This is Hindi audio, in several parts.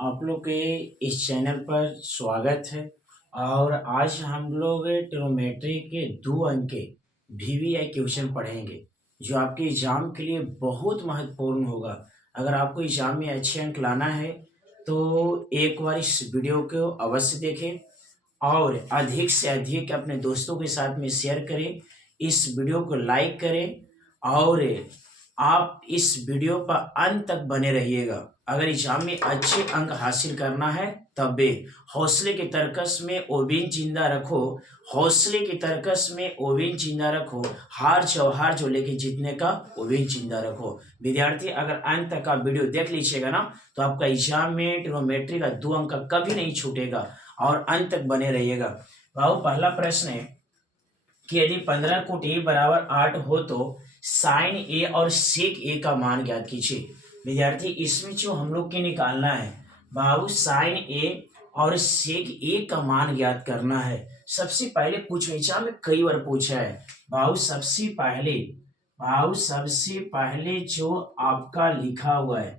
आप लोग के इस चैनल पर स्वागत है। और आज हम लोग ट्रिग्नोमेट्री के 2 अंक के वीवीआई क्वेश्चन पढ़ेंगे जो आपके एग्जाम के लिए बहुत महत्वपूर्ण होगा। अगर आपको एग्जाम में अच्छे अंक लाना है तो एक बार इस वीडियो को अवश्य देखें और अधिक से अधिक अपने दोस्तों के साथ में शेयर करें। इस वीडियो को लाइक करें और आप इस वीडियो पर अंत तक बने रहिएगा। अगर एग्जाम में अच्छे अंक हासिल करना है तब भी हौसले के तरकस में ओबिन जिंदा रखो। हौसले के तरकस में ओबिन जिंदा रखो। हार जवाहर जो लेके जीतने का ओबिन जिंदा रखो। विद्यार्थी अगर अंत तक आप वीडियो देख लीजिएगा ना तो आपका एग्जाम में ट्रिग्नोमेट्री का 2 अंक कभी नहीं छूटेगा और अंत तक बने रहिएगा। भाव पहला प्रश्न है कि यदि 15 कोट ए बराबर 8 हो तो साइन ए और सेक ए का मान ज्ञात कीजिए। विद्यार्थी इसमें जो हम लोग के निकालना है बाबू साइन ए और सेक ए का मान ज्ञात करना है। सबसे पहले एग्जाम में कई बार पूछा है सबसे पहले जो आपका लिखा हुआ है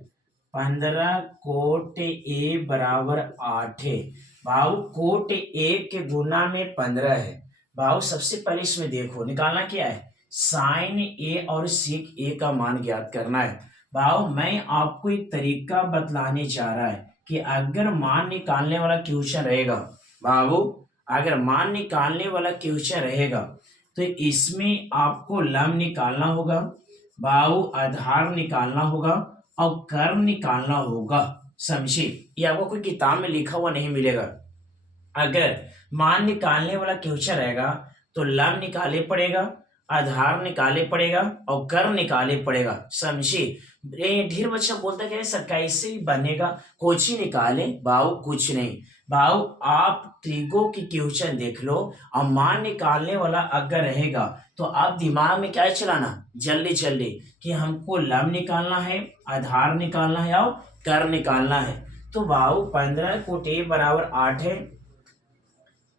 15 कोट ए बराबर 8 है। कोट ए के गुना में 15 है। सबसे पहले इसमें देखो निकालना क्या है, साइन ए और सेक ए का मान ज्ञात करना है। मैं आपको एक तरीका बतलाने जा रहा है कि अगर मान निकालने वाला क्वेश्चन रहेगा अगर मान निकालने वाला क्वेश्चन रहेगा तो इसमें आपको लम निकालना होगा, आधार निकालना होगा और कर्म निकालना होगा। समझिए, ये आपको कोई किताब में लिखा हुआ नहीं मिलेगा। अगर मान निकालने वाला क्वेश्चन रहेगा तो लम निकाले पड़ेगा, आधार निकाले पड़ेगा और कर निकाले पड़ेगा। समझिए, ढेर बच्चा बोलता क्या है सर कैसे भी बनेगा, कुछ ही निकाले। कुछ नहीं। आप त्रिगो की क्वेश्चन देख लो और मान निकालने वाला अगर रहेगा तो आप दिमाग में क्या चलाना जल्दी जल्दी कि हमको लम निकालना है, आधार निकालना है और कर निकालना है। तो 15 कोट ए बराबर 8 है।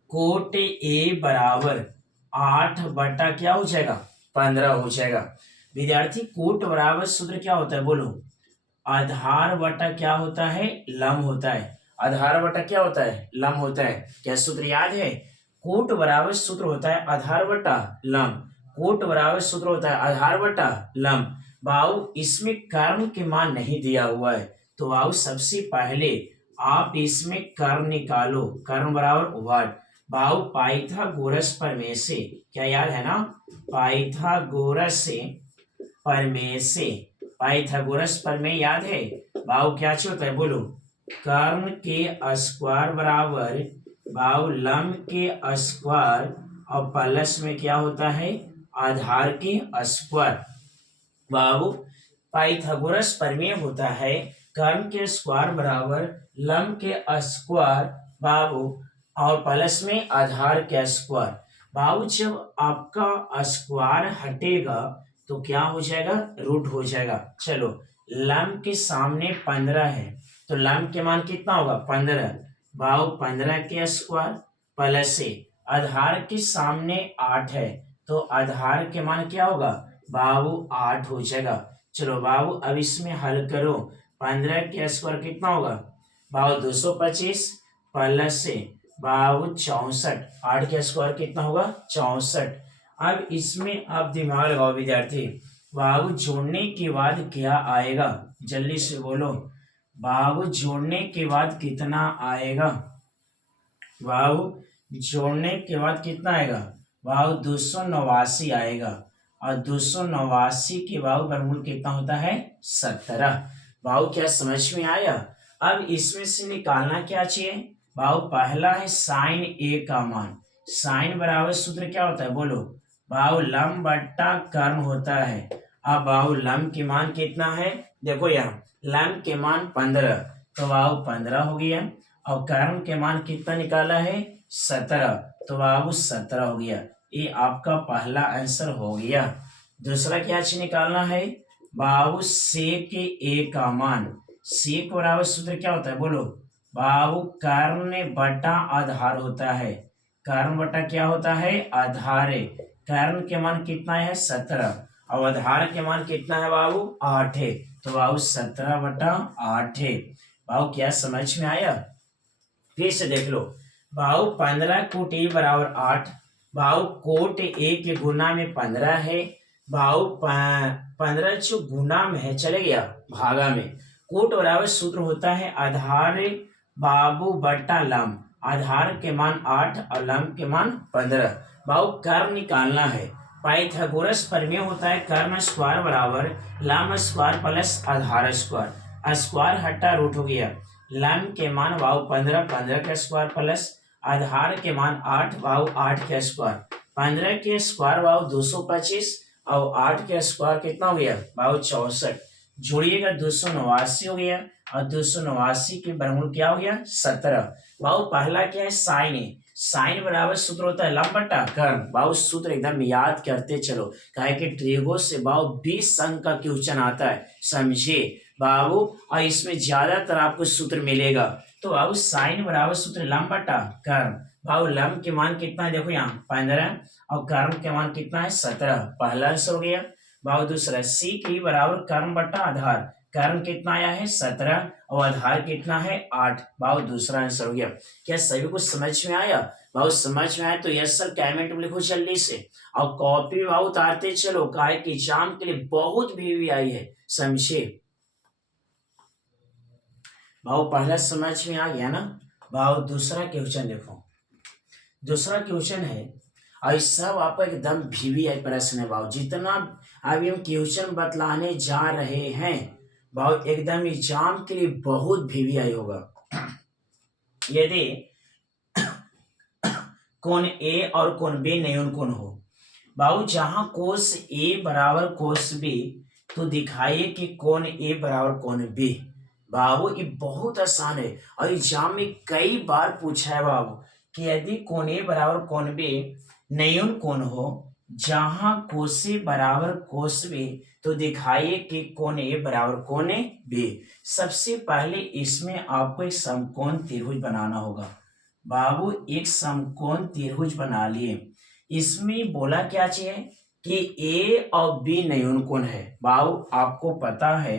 कोट ए बराबर 8 बटा क्या हो जाएगा 15 हो जाएगा। विद्यार्थी कोट बराबर सूत्र क्या होता है बोलो, आधार बटा क्या होता है लम होता है। आधार बटा क्या होता है लम होता है। क्या सूत्र याद है, कोट बराबर सूत्र होता है आधार बटा लम। कोट बराबर सूत्र होता है आधार बटा लम। इसमें कर्म के मान नहीं दिया हुआ है तो सबसे पहले आप इसमें कर्म निकालो। कर्म बराबर वाट पाइथागोरस प्रमेय से, क्या याद है ना, पाइथागोरस प्रमेय याद है। क्या होता है बोलो, कर्म के स्क्वायर बराबर लम के स्क्वायर और प्लस में क्या होता है आधार के स्क्वायर। पाइथागोरस प्रमेय होता है कर्म के स्क्वायर बराबर लम के स्क्वायर और प्लस में आधार का स्क्वायर। जब आपका स्क्वायर हटेगा तो क्या हो जाएगा रूट हो जाएगा। चलो, लम के सामने 15 है तो लम के मान कितना होगा 15। 15 के स्क्वायर प्लस से आधार के सामने 8 है तो आधार के मान क्या होगा 8 हो जाएगा। चलो अब इसमें हल करो। 15 के स्क्वायर कितना होगा 225 प्लस से 64। 8 का स्क्वायर कितना होगा 64। अब इसमें आप दिमाग लगाओ विद्यार्थी, जोड़ने के बाद क्या आएगा जल्दी से बोलो। जोड़ने के बाद कितना आएगा, जोड़ने के बाद कितना आएगा 289 आएगा और 289 के वर्गमूल कितना होता है 17। क्या समझ में आया। अब इसमें से निकालना क्या चाहिए, पहला है साइन ए का मान। साइन बराबर सूत्र क्या होता है बोलो, लम बट्टा कर्म होता है। अब लम के मान कितना है, देखो यहाँ लम के मान 15 तो 15 हो गया और कर्म के मान कितना निकाला है 17 तो 17 हो गया। ये आपका पहला आंसर हो गया। दूसरा क्या चीज निकालना है, सेक ए का मान। सेक बराबर सूत्र क्या होता है बोलो, कर्ण बटा आधार होता है। कर्ण बटा क्या होता है आधार है। कर्ण के मान कितना है 17 और आधार के मान कितना है 8 है तो 17 बटा 8 है। भाव क्या समझ में आया? फिर से देख लो। भाव 15 कोट ए बराबर 8। भाव कोट ए के गुना में 15 है। भाव 15 जो गुना में है चले गया भागा में। कोट बराबर सूत्र होता है आधार बाबू बट्टा लंब। आधार के मान 8 और लंब के मान 15। भाव कर्ण निकालना है। पाइथागोरस प्रमेय होता है कर्ण स्क्वायर बराबर लंब स्क्वायर प्लस आधार स्क्वायर। स्क्वायर हटा रूट हो गया। लंब के मान भाव 15, 15 का स्क्वायर प्लस आधार के मान 8, भाव 8 का स्क्वायर। 15 के स्क्वायर भाव 225 और 8 का स्क्वायर कितना हो गया भाव 64। जोड़िएगा 289 हो गया और 289 के वर्गमूल क्या हो गया 17। भाव पहला क्या है साइन है। साइन बराबर सूत्र होता है लंब बटा कर्ण। भाव सूत्र एकदम याद करते चलो काहे कि ट्रिगो से भाव 20 अंक का क्वेश्चन आता है समझे बाबू। और इसमें ज्यादातर आपको सूत्र मिलेगा। तो बाबू साइन बराबर सूत्र लंब बटा कर्ण। भाव लंब के मान कितना है देखो यहाँ 15 और कर्ण के मान कितना है 17। पहला आंसर हो गया। भाव दूसरा सी की बराबर कर्ण बटा आधार। कर्ण कितना आया है 17 और आधार कितना है 8। भाव दूसरा आंसर हो गया। क्या सभी कुछ समझ में आया? भाव समझ में आया तो यस सर कमेंट में लिखो जल्दी से। और कॉपी भाव उतारते चलो काहे कि एग्जाम के लिए बहुत भी आई है समझे। भाव पहला समझ में आ गया ना। भाव दूसरा क्वेश्चन देखो। दूसरा क्वेश्चन है और सब आपका एकदम VVI प्रश्न है भाव। जितना अभी हम क्वेश्चन बतलाने जा रहे हैं भाव एकदम एग्जाम के लिए बहुत VVI होगा। यदि कोण A और कोण B न्यून कोण हो भाव जहां कोस A बराबर कोस B तो दिखाइए कि कोण A बराबर कोण B। बाबू ये बहुत आसान है और एग्जाम में कई बार पूछा है बाबू कि यदि कोण A बराबर कोण B न्यून कोण हो जहां कोस A बराबर कोस B तो दिखाइए कि कोण A बराबर कोण B। सबसे पहले इसमें आपको एक समकोण त्रिभुज बनाना होगा बाबू। एक समकोण त्रिभुज बना लिए। इसमें बोला क्या चाहिए कि A और B न्यून कोण है। बाबू आपको पता है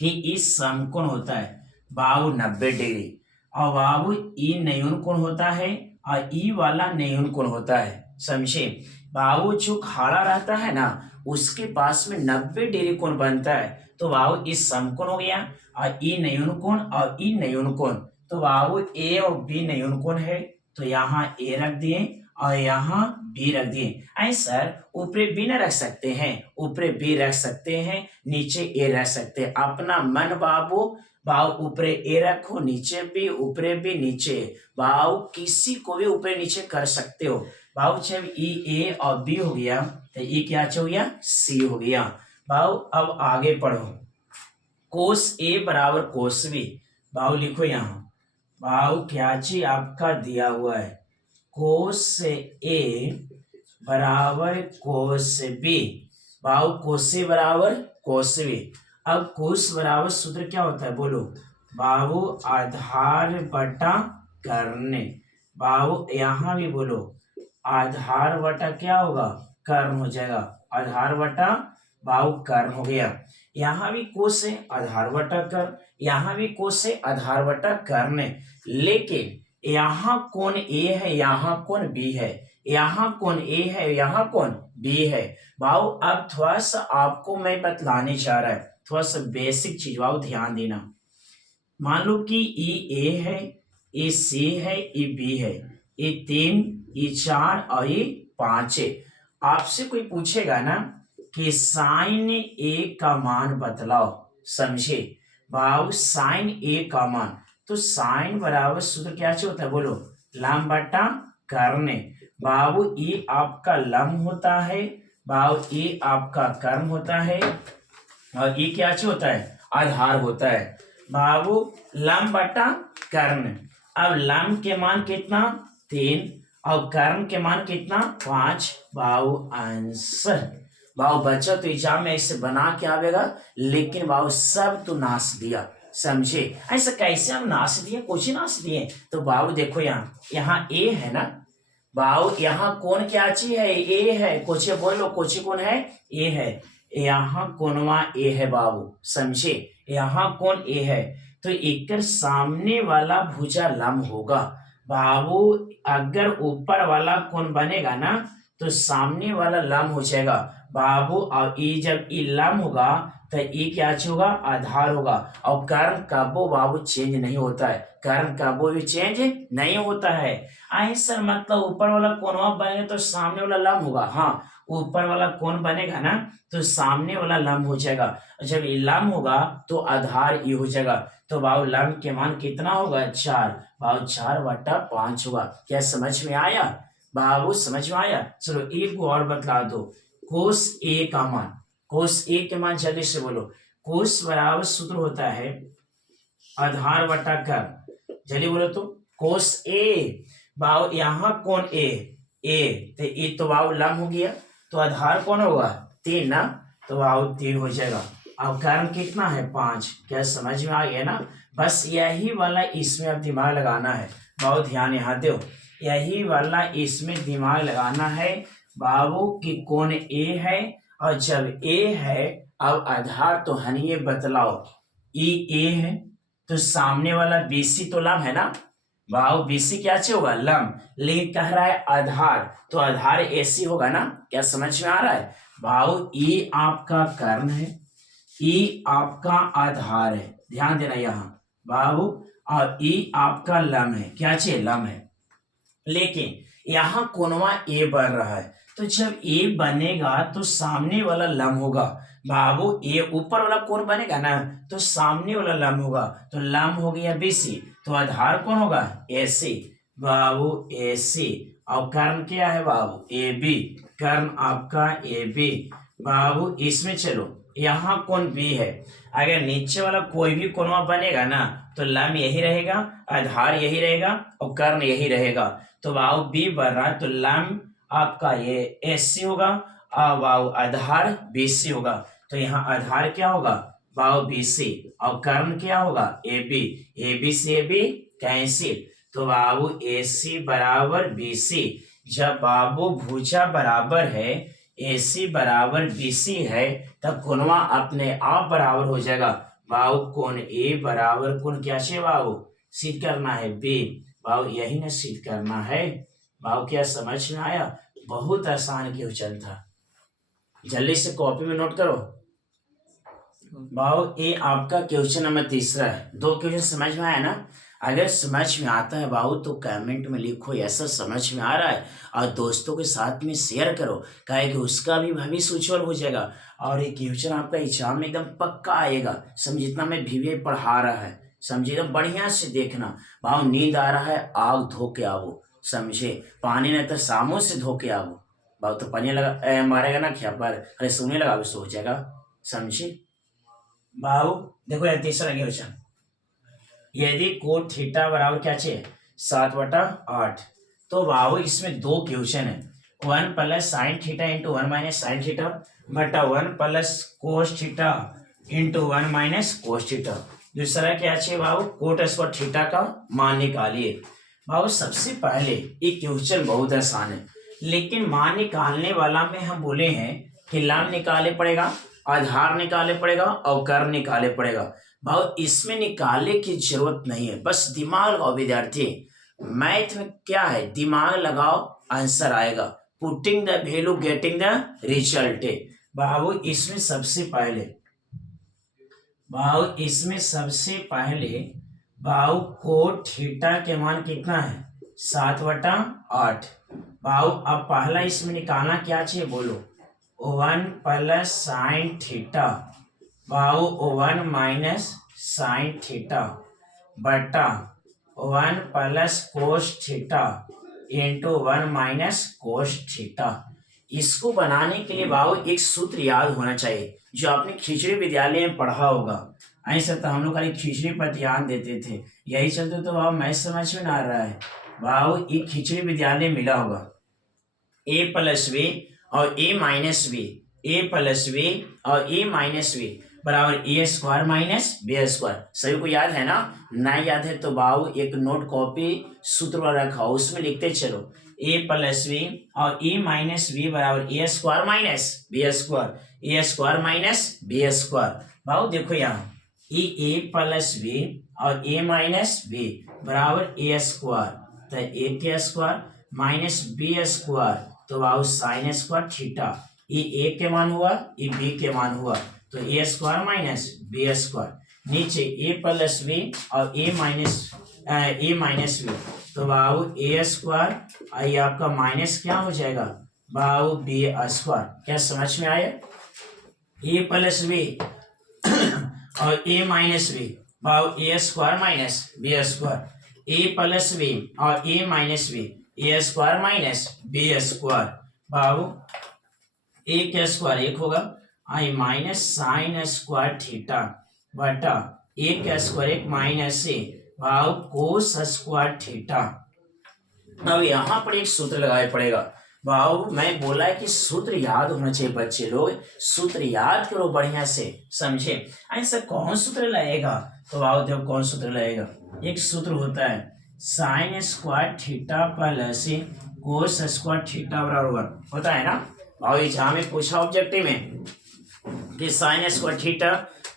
कि इस समकोण होता है बाबू 90 डिग्री और बाबू ई न्यून कोण होता है और ई वाला न्यून कोण होता है समझे। बाबू जो खड़ा रहता है ना उसके पास में 90 डिग्री कोण बनता है। तो बाबू इस समकोण हो गया और ई न्यून कोण और ई न्यून कोण। तो बाबू ए और बी न्यून कोण है तो यहाँ ए रख दिए और यहाँ बी रख दिए। ऐ सर ऊपरे बी न रख सकते हैं? ऊपरे बी रख सकते हैं नीचे ए रख सकते हैं। अपना मन बाबू। बाबू ऊपरे ए रखो नीचे बी ऊपरे बी नीचे। बाबू किसी को भी ऊपरे नीचे कर सकते हो। बाबू जब ई ए और बी हो गया तो ई क्या हो गया सी हो गया। बाबू अब आगे पढ़ो। कोस ए बराबर कोस बी। बाबू लिखो यहाँ बाबू क्या चीज आपका दिया हुआ है कोस ए बराबर कोस बी। बाबू कोस ए बराबर कोस बी। अब कोस बराबर सूत्र क्या होता है बोलो बाबू आधार बटा कर्ण। बाबू यहाँ भी बोलो आधार बटा क्या होगा कर्ण हो जाएगा। आधार बटा बाबू कर्ण हो गया। यहाँ भी कोस है आधार बटा कर्ण। यहाँ भी कोस है आधार बटा कर्ण। लेकिन यहाँ कोण A है यहाँ कोण B है। यहाँ कोण A है यहाँ कोण B है। बाबू अब थोड़ा सा आपको मैं बतलाने जा रहा है थोड़ा सा बेसिक चीज बाबू ध्यान देना। मान लो कि E A है E C है E B है E 3 E 4 और E 5 है। आपसे कोई पूछेगा ना कि साइन A का मान बतलाओ समझे। बाबू साइन A का मान तो साइन बराबर सूत्र क्या होता है बोलो लंब बटा कर्ण। बाबू ई आपका लंब होता है बाबू ई आपका कर्ण होता है और ई क्या होता है आधार होता है। बाबू लंब बटा कर्ण। अब लंब के मान कितना 3 और कर्ण के मान कितना 5। बाबू आंसर। बाबू बच्चा तो एग्जाम में ऐसे बना के आवेगा लेकिन बाबू सब तो नाश दिया समझे। ऐसा कैसे हम नाश दिए कुछ नाश दिए। तो बाबू देखो यहाँ ए है ना बाबू यहाँ कौन क्या चीज है ए है। कुछ बोलो कुछ कौन है ए है। यहाँ कोनवा ए है बाबू समझे। यहाँ कौन ए है तो एकर सामने वाला भुजा लंब होगा। बाबू अगर ऊपर वाला कोण बनेगा ना तो सामने वाला लंब हो जाएगा बाबू। और ये जब ये लंब होगा तो ये क्या होगा, आधार होगा। और कर्ण कबो बाबू चेंज नहीं होता है, कर्ण कबो भी चेंज नहीं होता है। आई सर मतलब ऊपर वाला कोण बनेगा तो सामने वाला लंब होगा। हाँ, ऊपर वाला कोण बनेगा ना तो सामने वाला लंब हो जाएगा। जब ये लंब होगा तो आधार ये हो जाएगा। तो बाबू लंब के मान कितना होगा, 4। बाबू 4/5 होगा। क्या समझ में आया बाबू, समझ में आया? चलो एक को और बतला दो। कोस ए का मान, कोस ए के मान जल्दी से बोलो। कोस बराबर सूत्र होता है आधार बटा कर्ण। जल्दी बोलो तो। कोस ए, बाबू यहाँ कौन ए, तो ए तो बाबू लंब हो गया, तो आधार कौन होगा, 3 ना, तो बाबू 3 हो जाएगा। अब कर्ण कितना है, 5। क्या समझ में आ गया ना? बस यही वाला इसमें अब दिमाग लगाना है। बहुत ध्यान यहाँ दो, यही वाला इसमें दिमाग लगाना है बाबू कि कौन ए है। और जब ए है अब आधार तो हनिए बतलाओ, ए है तो सामने वाला बीसी तो लंब है ना बाबू, बीसी क्या होगा, लंब। लेकिन कह रहा है आधार, तो आधार ऐसी होगा ना। क्या समझ में आ रहा है बाबू? ये आपका कर्ण है, ये आपका आधार है, ध्यान देना यहाँ बाबू। और ये आपका लंब है, क्या चाहिए, लंब है। लेकिन यहाँ कोनवा ए बन रहा है, तो जब ए बनेगा तो सामने वाला लंब होगा बाबू। ए ऊपर वाला कोण बनेगा ना तो सामने वाला लंब होगा, तो लंब हो गया बीसी, तो आधार कौन होगा, एसी बाबू, एसी। और कर्ण क्या है बाबू, ए बी, कर्ण आपका ए बी बाबू। इसमें चलो यहाँ कौन बी है, अगर नीचे वाला कोई भी कोनवा बनेगा ना तो लंब यही रहेगा, आधार यही रहेगा और कर्ण यही रहेगा। तो बाबू बी बन रहा है तो लंब आपका ये एसी होगा और बाबू आधार बीसी होगा। तो यहाँ आधार क्या होगा बाबू, बीसी, और कर्ण क्या होगा, ए बी से ए बी कैंसिल। तो बाबू एसी बराबर बीसी। जब बाबू भुजा बराबर है, एसी बराबर बीसी है, तब कोणवा अपने आप बराबर हो जाएगा बाबू। कोण ए बराबर कोण क्या चाहिए बाबू, सिद्ध करना है बी बाबू, यही ना सिद्ध करना है बाबू। क्या समझ में आया? बहुत आसान क्वेश्चन था, जल्दी से कॉपी में नोट करो बाबू। ये आपका क्वेश्चन नंबर 3 है। 2 क्वेश्चन समझ में आया ना? अगर समझ में आता है बाबू तो कमेंट में लिखो ऐसा समझ में आ रहा है, और दोस्तों के साथ में शेयर करो, कहे कि उसका भी भविष्य उज्जवल हो जाएगा। और ये क्वेश्चन आपका एग्जाम में एकदम पक्का आएगा। समझे, जितना मैं वीवीआई पढ़ा रहा है समझे, एकदम बढ़िया से देखना बाबू। नींद आ रहा है आग धो के आओ, समझे, पानी नहीं तो सामों से धो के आओ बाबू। तो पानी लगा मारेगा ना क्या पर, अरे सोने लगा सो हो जाएगा, समझे बाबू। देखो यार तीसरा क्वेश्चन, यदि कोट थीटा बराबर क्या चाहिए, 7/8। तो बाबू इसमें 2 क्वेश्चन है, 1 + sin theta into 1 - sin theta बटा 1 + cos theta into 1 - cos theta. दूसरा क्या चाहिए बाबू, कोट स्क्वायर थीटा का मान निकालिए बाबू। सबसे पहले ये क्वेश्चन बहुत आसान है, लेकिन मान निकालने वाला में हम बोले हैं कि लंब निकाले पड़ेगा, आधार निकाले पड़ेगा और कर्ण निकाले पड़ेगा बाबू। इसमें निकालने की जरूरत नहीं है, बस दिमाग लगाओ विद्यार्थी। मैथ में क्या है, दिमाग लगाओ आंसर आएगा। Putting the value getting the result बाबू। इसमें सबसे पहले बाबू कोट थीटा के मान कितना है, 7/8 बाबू। अब पहला इसमें निकालना क्या चाहिए बोलो, 1 + sin थीटा बाबू, 1 - sin थीटा बटा 1 + cos theta into 1 - cos theta. इसको बनाने के लिए बाबू एक सूत्र याद होना चाहिए जो आपने खिचड़ी विद्यालय में पढ़ा होगा। ऐसा तो हम लोग खाली खिचड़ी पर ध्यान देते थे, यही चलते तो बाबू मैं समझ में ना आ रहा है बाबू। एक खिचड़ी विद्यालय मिला होगा, a + b और a - b, a + b और a - b बराबर a² - b²। सभी को याद है ना? नहीं याद है तो बाबू एक नोट कॉपी सूत्र रखा हो, उसमें लिखते चलो a + b और a - b बराबर a² - b², a² - b²। बाबू देखो यहाँ a + b और a माइनस बी बराबर ए स्क्वायर, तो ए के स्क्वायर माइनस बी स्क्वायर, तो बाबू साइन स्क्वायर थीटा, ये ए के मान हुआ, ये बी के मान हुआ, तो A square minus B square, नीचे ए प्लस बी और ए माइनस बी, तो बाबू ए स्क्वायर ये आपका माइनस क्या हो जाएगा बाबू बी स्क्वायर। क्या समझ में आया? ए प्लस बी और ए माइनस बी, बाबू ए स्क्वायर माइनस बी स्क्वायर, ए प्लस बी और ए माइनस बी, ए स्क्वायर माइनस बी स्क्वायर, बाबू ए के स्क्वायर एक होगा, आई माइनस साइन स्क्वायर थीटा बटा ए के स्क्वायर एक माइनस ए भाव कोस स्क्वायर थीटा। अब यहाँ पर एक सूत्र लगाया पड़ेगा भाव, मैं बोला है कि सूत्र याद होना चाहिए बच्चे लोग, सूत्र याद करो बढ़िया से, समझे? ऐसा कौन सूत्र लगेगा? तो भाव देखो कौन सूत्र लगेगा, एक सूत्र होता है sign square theta plus cos square theta बराबर होता है ना भाव। एग्जाम में पूछा ऑब्जेक्टिव में कि sign square theta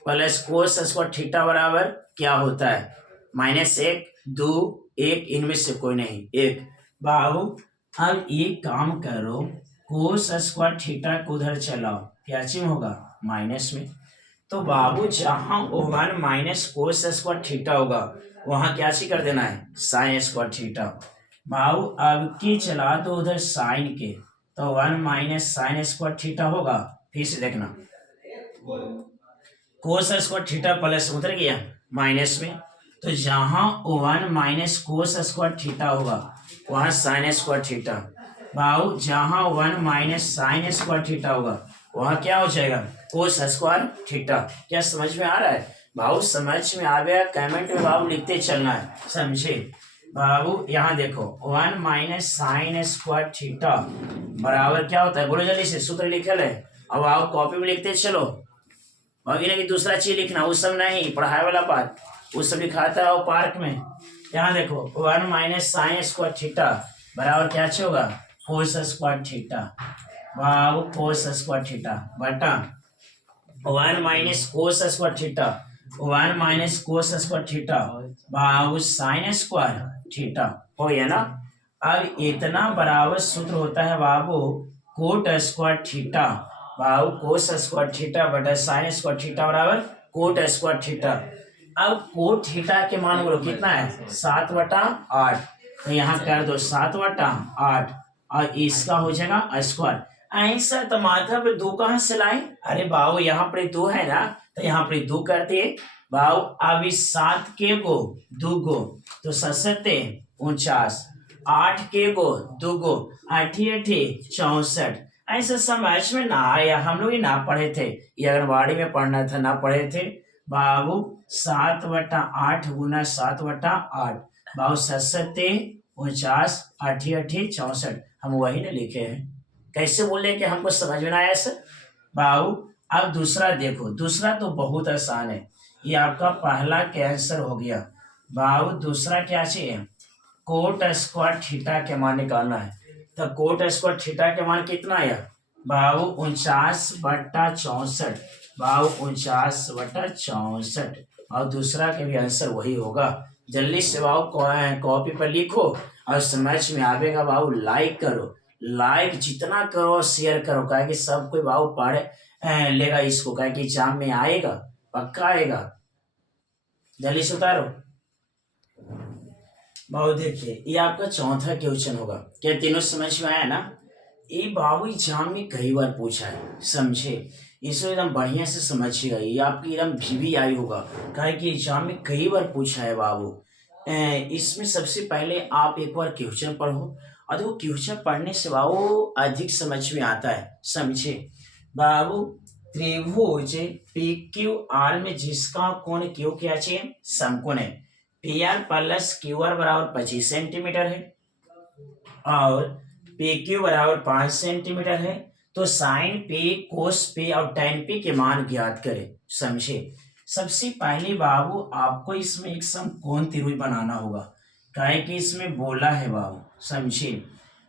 plus cos square theta बराबर क्या होता है, माइनस एक, दो, एक, इनमें से कोई नहीं, एक। बाबू अब एक काम करो, कोस स्क्वायर थीटा को उधर चलाओ, क्या चीज होगा माइनस में, तो बाबू जहां one minus cos square theta होगा वहां क्या चीज कर देना है साइन स्क्वायर थीटा। बाबू अब की चला दो उधर साइन के, तो one minus sine square theta होगा, फिर से देखना कोस स्क्वायर थीटा प्लस उतर गया माइनस में, तो जहां one minus cos square theta होगा वहां साइन स्क्वायर थीटा, भाव जहां one minus sine square theta होगा वहां क्या हो जाएगा कोस स्क्वायर थीटा। क्या समझ में आ रहा है भाव? समझ में आ गया कमेंट में भाव लिखते चलना है, समझे बाबू? यहाँ देखो one minus sine square theta बराबर क्या होता है, बोलो जल्दी से, सूत्र लिखल है, अब आप कॉपी में लिखते चलो, बाकी नहीं दूसरा चीज लिखना, उस सब नहीं, पढ़ाई वाला पार्ट उस सब लिखाता है पार्क में। यहाँ देखो one minus sine square theta बराबर क्या होगा कोस स्क्वायर थीटा, बाबू कोस स्क्वायर थीटा बटा one minus cos square theta, one minus cos square theta बाबू साइन स्क्वायर थीटा, हो गया ना। अब इतना बराबर सूत्र होता है बाबू कोट स्क्वायर थीटा, बाबू कोस स्क्वायर थीटा बटा साइन स्क्वायर थीटा बराबर कोट स्क्वायर थीटा। अब कोट थीटा के मान बोलो कितना है 7/8, तो यहाँ कर दो 7/8 और इसका हो जाएगा स्क्वायर। ऐसा तो माथा पे 2 कहाँ से लाए? अरे बाबू यहाँ पर 2 है ना, तो यहाँ पर 2 करते बाबू। अब इस 7 के गो 2 गो तो 7 49, 8 के गो 2 गो 8 64। ऐसा समझ में ना आया, हम लोग ही ना पढ़े थे, ये अंगनबाड़ी में पढ़ना था, ना पढ़े थे बाबू। 7/8 गुना 7/8 बाबू 7 49 8 64, हम वही ना लिखे हैं, कैसे बोले कि हमको समझ में ना आया सर बाबू। अब दूसरा देखो, दूसरा तो बहुत आसान है, ये आपका पहला के आंसर हो गया बाबू। दूसरा क्या चाहिए कोट स्क्वायर थीटा के मान निकालना है, तो कोट स्क्वायर थीटा के मान कितना आया बाबू 49/64, बाबू 49/64, और दूसरा के भी आंसर वही होगा। जल्दी से बाबू कॉपी पर लिखो और समझ में आवेगा बाबू। लाइक करो, लाइक जितना करो शेयर करो, कहे कि सब कोई बाबू पढ़ लेगा इसको, कहे कि एग्जाम में आएगा, पक्का आएगा। जल्दी से उतारो बाबू। देखिए ये आपका चौथा क्वेश्चन होगा, क्या तीनों समझ में आया ना? ये बाबू एग्जाम में कई बार पूछा है, समझे, इसको एकदम बढ़िया से समझिएगा, ये आपकी एकदम VVI होगा, कहे कि एग्जाम में कई बार पूछा है बाबू। इसमें सबसे पहले आप एक बार क्वेश्चन पढ़ो, और देखो क्वेश्चन पढ़ने से बाबू अधिक समझ में आता है, समझे बाबू। त्रिभुज PQR में जिसका कोण Q क्या चाहिए समकोण है, PR प्लस QR बराबर 25 सेंटीमीटर है और PQ बराबर 5 सेंटीमीटर है, तो साइन P कोस P और tan P के मान ज्ञात करें, समझे। सबसे पहले बाबू आपको इसमें एक समकोण त्रिभुज बनाना होगा, काहे कि इसमें बोला है बाबू, समझे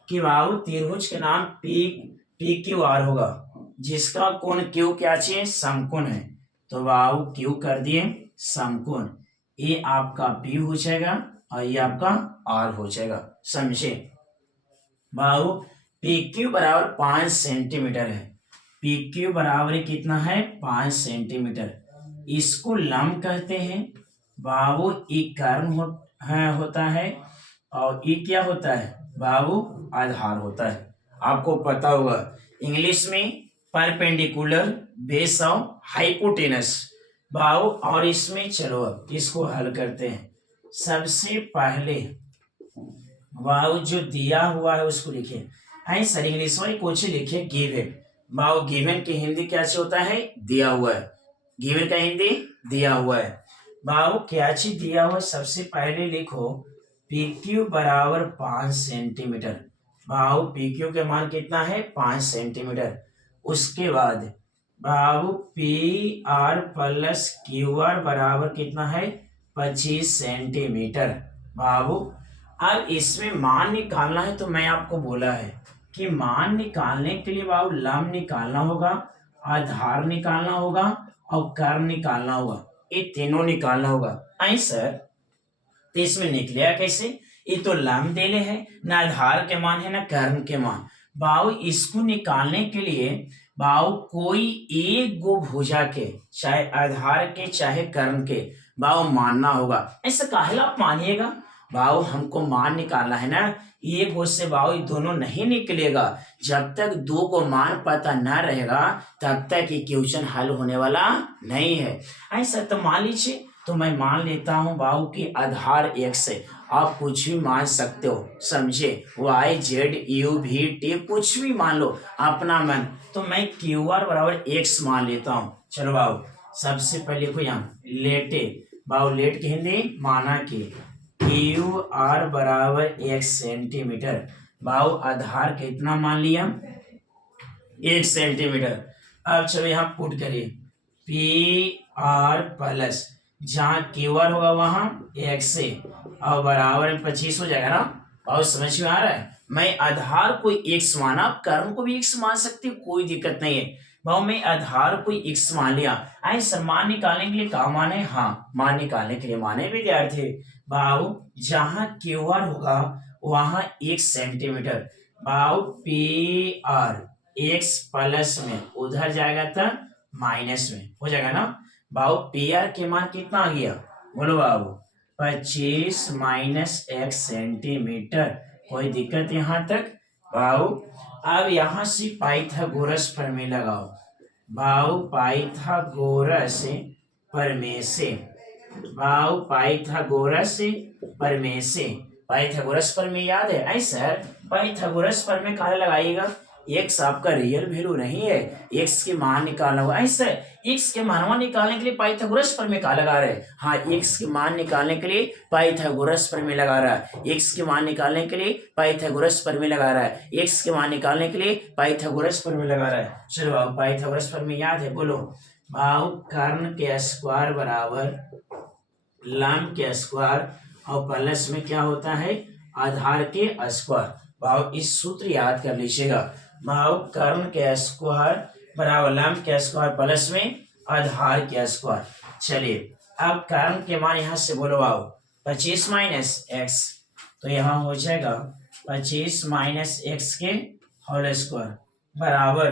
कि बाबू त्रिभुज के नाम PQR होगा, जिसका कोण Q क्या चाहिए समकोण है, तो बाबू Q कर दिए समकोण। ये आपका P हो जाएगा और ये आपका R हो जाएगा, समझे बाबू। PQ बराबर 5 सेंटीमीटर है। PQ बराबर कितना है 5 सेंटीमीटर। इसको लंब कहते हैं बाबू। ई कर्म होता है और ई क्या होता है बाबू आधार होता है। आपको पता होगा इंग्लिश में परपेंडिकुलर बेस ऑफ हाइपोटेनस बाबू। और इसमें चलो अब इसको हल करते हैं। सबसे पहले बाबू जो दिया हुआ है उसको लिखिए। आई सर इंग्लिश में कुछ लिखिए गिवन। बाबू गिवन की हिंदी क्या होता है दिया हुआ है। गिवन का हिंदी दिया हुआ है बाबू। क्या चीज दिया हुआ है सबसे पहले लिखो PQ बराबर 5 सेंटीमीटर। बाबू PQ के मान कितना है 5 सेंटीमीटर। उसके बाद बाबू PR प्लस QR बराबर कितना है 25 सेंटीमीटर बाबू। अब इसमें मान निकालना है तो मैं आपको बोला है कि मान निकालने के लिए बाबू लंब निकालना होगा, आधार निकालना होगा और कर्म निकालना होगा। ये तीनों निकालना होगा। आई सर तो इसमें निकलेगा कैसे? ये तो लंब देले है, ना आधार के मान है ना कर्म के मान। बाबू इसको निकालने के लिए बाबू कोई एक गो भुजा के चाहे आधार के चाहे कर्म के बाबू मानना होगा। ऐसा काहला आप मानिएगा बाबू, हमको मान निकालना है ना। एक गो से बाबू दोनों नहीं निकलेगा। जब तक दो को मान पता न रहेगा तब तक ये क्वेश्चन हल होने वाला नहीं है। ऐसा तो मान लीजिए तो मैं मान लेता हूँ बाबू की आधार x है। आप कुछ भी मान सकते हो, समझे। y z u v t कुछ भी मान लो अपना मन। तो मैं QR बराबर x मान लेता हूँ। चलो बाबू सबसे पहले को यहाँ लेटे बाबू, लेट की हिंदी माना कि QR बराबर 1 सेंटीमीटर। बाबू आधार कितना मान लिया 1 सेंटीमीटर। अब चलो यहाँ पुट करिए PR प्लस जहाँ QR होगा वहां x से और बराबर 25 हो जाएगा ना। और समझ में आ रहा है। मैं आधार को x माना, कर्म को भी x मान सकती हूँ, कोई दिक्कत नहीं है भाव। मैं आधार को x मान लिया। आई सर मान निकालने के लिए क्या माने? हाँ मान निकालने के लिए माने विद्यार्थी भाव। जहाँ QR होगा वहां 1 सेंटीमीटर भाव PR x प्लस में उधर जाएगा तो माइनस में हो जाएगा ना। बाबू PR के मान कितना आ गया बोलो बाबू 25 माइनस 1 सेंटीमीटर। कोई दिक्कत यहाँ तक बाबू? अब यहाँ से पाइथागोरस प्रमेय लगाओ बाबू। पाइथागोरस प्रमेय से बाबू, पाइथागोरस प्रमेय से पाइथागोरस प्रमेय याद है? आई सर पाइथागोरस प्रमेय कहाँ लगाइएगा? x आपका रियल वैल्यू नहीं है, x के मान निकालना होगा। ऐसे x के मान निकालने के लिए पाइथागोरस प्रमेय का लगा रहे हैं। हाँ x के मान निकालने के लिए पाइथागोरस प्रमेय लगा रहा है। x के मान निकालने के लिए पाइथागोरस प्रमेय लगा रहा है। x के मान निकालने के लिए पाइथागोरस प्रमेय लगा रहा है। चलो बाबू पाइथागोरस प्रमेय याद है? बोलो बाबू कर्ण के स्क्वायर बराबर लंब के स्क्वायर और प्लस में क्या होता है आधार के स्क्वायर। बाबू इस सूत्र याद कर लीजिएगा बाबू। कर्ण के स्क्वायर बराबर लंब के स्क्वायर प्लस में आधार के स्क्वायर। चलिए अब कर्ण के मान यहाँ से बोलो बाबू 25 माइनस x, तो यहाँ हो जाएगा 25 माइनस x के होल स्क्वायर बराबर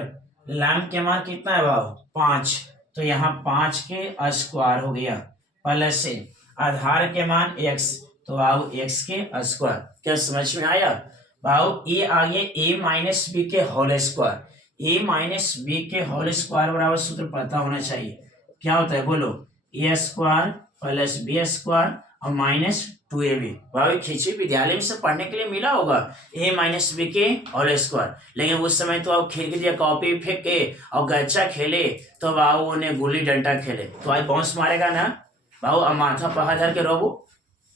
लंब के मान कितना है बाबू 5, तो यहाँ 5 के स्क्वायर हो गया प्लस से आधार के मान x, तो बाबू x के स्क्वायर। क्या समझ में आया बाबू? ए आ गया a माइनस बी के whole square. a minus B के होल स्क्वायर बराबर सूत्र पता होना चाहिए। क्या होता है बोलो? a square plus B square और माइनस 2ab। बाबू खींची विद्यालय में से पढ़ने के लिए मिला होगा a माइनस बी के होल स्क्वायर। लेकिन उस समय तो आप खेल के दिया कॉपी फेंक के और गच्चा खेले तो बाबू ने गुल्ली डंडा खेले तो आज बाउंस मारेगा ना बाबू। अब माथा पहा धर के रोबो।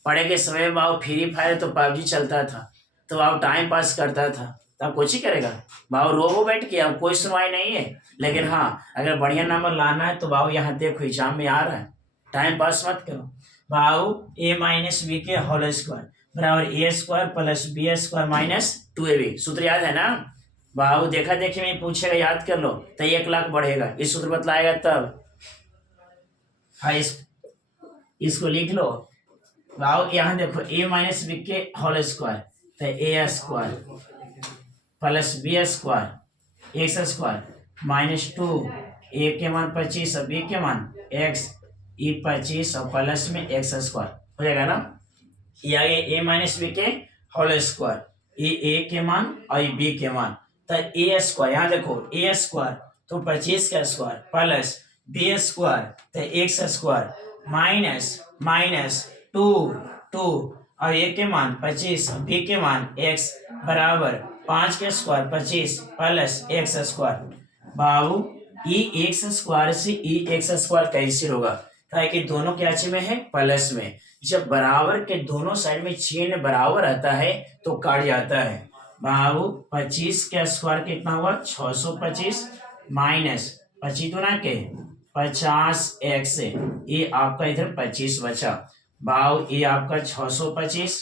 पढ़े के समय बाबू फ्री फायर तो PUBG चलता था तो बाबू टाइम पास करता था, तब कुछ ही करेगा बाबू रोबो बैठ के। अब कोई सुनवाई नहीं है। लेकिन हाँ अगर बढ़िया नंबर लाना है तो बाबू यहाँ देखो एग्जाम में आ रहा है, टाइम पास मत करो बाबू। a माइनस बी के होल स्क्वायर बराबर a square plus B square minus 2ab। सूत्र याद है ना बाबू? देखा देखी में पूछेगा याद कर लो तो 1 लाख बढ़ेगा। इस सूत्र बतलाएगा तब। हाँ इसको लिख लो बाबू। यहाँ देखो a माइनस बी के होल स्क्वायर, तो A square plus B square X square minus 2, A के मान 25 और बी के मान x, ई 25 और प्लस में एक्स स्क्वायर हो जाएगा ना। ये आगे ए माइनस बी के होल स्क्वायर, ये ए के मान और बी के मान, तो ए स्क्वायर यहाँ देखो ए स्क्वायर तो 25 का स्क्वायर प्लस बी स्क्वायर तो एक्स स्क्वायर माइनस माइनस 2 और ए के मान 25 बी के मान x बराबर 5 के स्क्वायर 25 प्लस एक्स स्क्वायर। बाबू ई एक्स स्क्वायर से ई एक्स स्क्वायर कैंसिल होगा, ताकि दोनों क्या में है प्लस में। जब बराबर के दोनों साइड में चिन्ह बराबर आता है तो काट जाता है। बाबू 25 का स्क्वायर कितना हुआ 625 माइनस 25 गुना के 50x, ये आपका इधर 25 बचा। बाबू ये आपका 625,